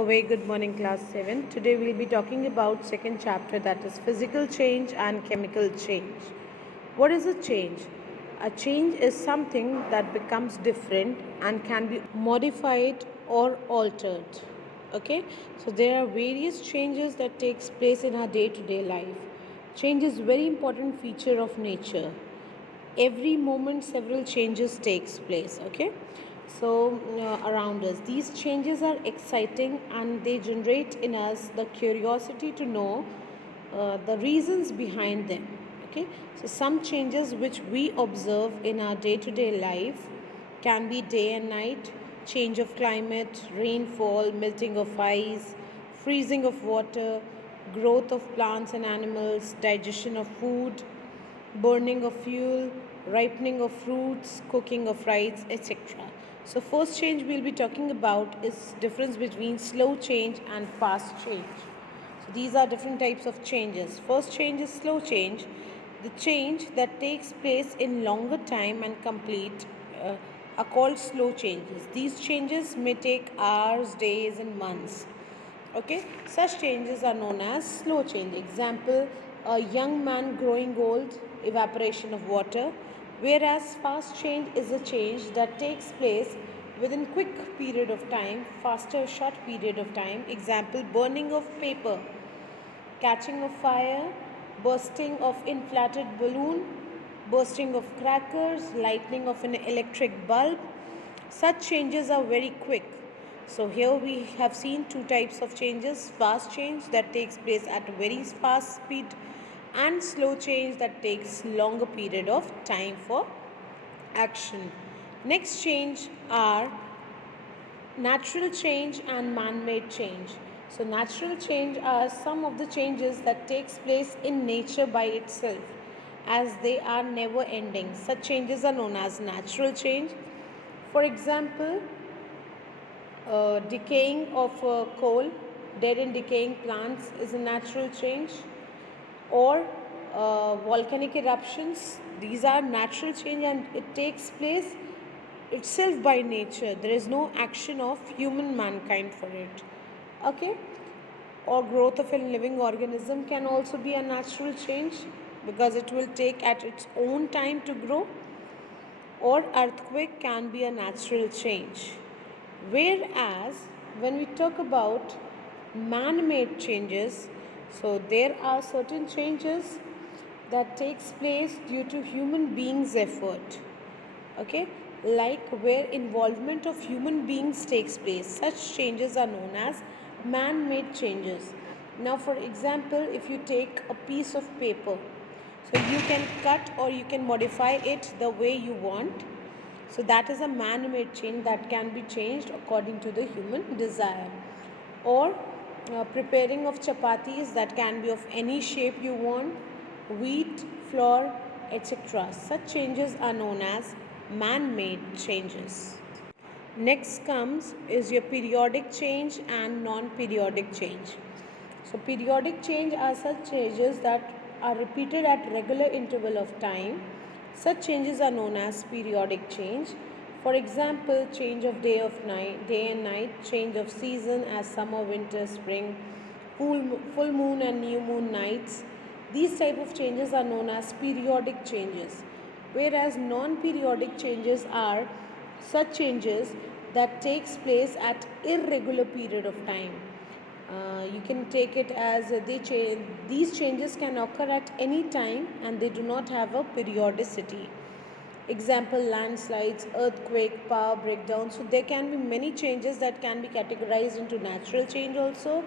A very good morning, class 7. Today we'll be talking about second chapter, that is physical change and chemical change. What is a change? A change is something that becomes different and can be modified or altered. Okay? So there are various changes that takes place in our day-to-day life. Change is very important feature of nature. Every moment several changes takes place. Okay, so around us these changes are exciting and they generate in us the curiosity to know the reasons behind them. Okay, so some changes which we observe in our day to day life can be day and night, change of climate, rainfall, melting of ice, freezing of water, growth of plants and animals, digestion of food, burning of fuel, ripening of fruits, cooking of rice, etc. So first change we'll be talking about is difference between slow change and fast change. So these are different types of changes. First change is slow change, the change that takes place in longer time and complete are called slow changes. These changes may take hours, days and months. Okay, such changes are known as slow change. Example, a young man growing old, evaporation of water, whereas fast change is a change that takes place within quick period of time, faster short period of time. Example, burning of paper, catching of fire, bursting of inflated balloon, bursting of crackers, lightning of an electric bulb. Such changes are very quick. So here we have seen two types of changes: fast change that takes place at a very fast speed and slow change that takes longer period of time for action. Next change are natural change and man-made change. So natural change are some of the changes that takes place in nature by itself, as they are never ending. Such changes are known as natural change. For example, decaying of coal, dead and decaying plants is a natural change, or volcanic eruptions. These are natural change and it takes place itself by nature. There is no action of human mankind for it. Okay, or growth of a living organism can also be a natural change because it will take at its own time to grow, or earthquake can be a natural change. Whereas when we talk about man-made changes, so there are certain changes that takes place due to human beings' effort. Okay, like where involvement of human beings takes place, such changes are known as man-made changes. Now, for example, if you take a piece of paper, so you can cut or you can modify it the way you want. So that is a man-made change that can be changed according to the human desire. Or preparing of chapatis that can be of any shape you want, wheat, flour, etc. Such changes are known as man-made changes. Next comes is your periodic change and non-periodic change. So periodic change are such changes that are repeated at regular interval of time. Such changes are known as periodic change. For example, change of day and night, change of season as summer, winter, spring, full moon and new moon nights. These type of changes are known as periodic changes, whereas non-periodic changes are such changes that takes place at irregular period of time. You can take it as these changes can occur at any time and they do not have a periodicity. Example, landslides, earthquake, power breakdown. So there can be many changes that can be categorized into natural change also,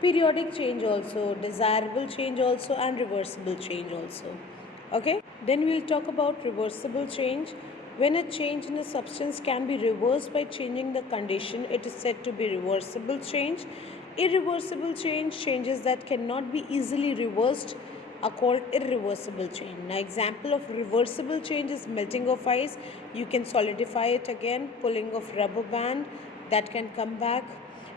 periodic change also, desirable change also, and reversible change also. Okay, then we'll talk about reversible change. When a change in a substance can be reversed by changing the condition, it is said to be reversible change. Irreversible change, changes that cannot be easily reversed, are called irreversible change. Now, example of reversible change is melting of ice. You can solidify it again, pulling of rubber band that can come back.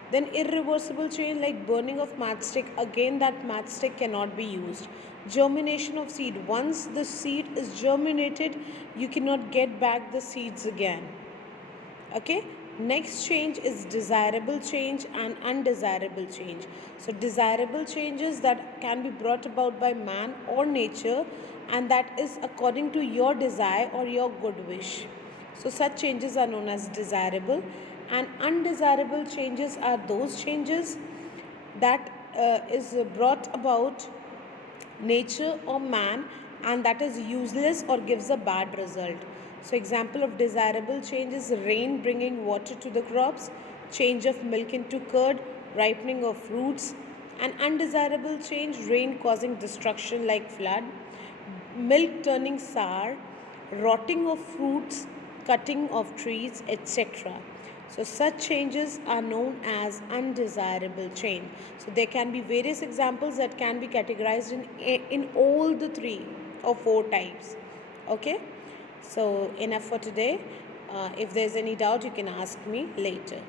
Then irreversible change like burning of matchstick, again that matchstick cannot be used. Germination of seed, once the seed is germinated, you cannot get back the seeds again. Okay, Next change is desirable change and undesirable change. So desirable changes that can be brought about by man or nature, and that is according to your desire or your good wish. So such changes are known as desirable, and undesirable changes are those changes that is brought about nature or man, and that is useless or gives a bad result. So example of desirable change is rain bringing water to the crops, change of milk into curd, ripening of fruits. An undesirable change, rain causing destruction like flood, milk turning sour, rotting of fruits, cutting of trees, etc. So such changes are known as undesirable change. So there can be various examples that can be categorized in all the three or four types. Okay. So enough for today. If there's any doubt, you can ask me later.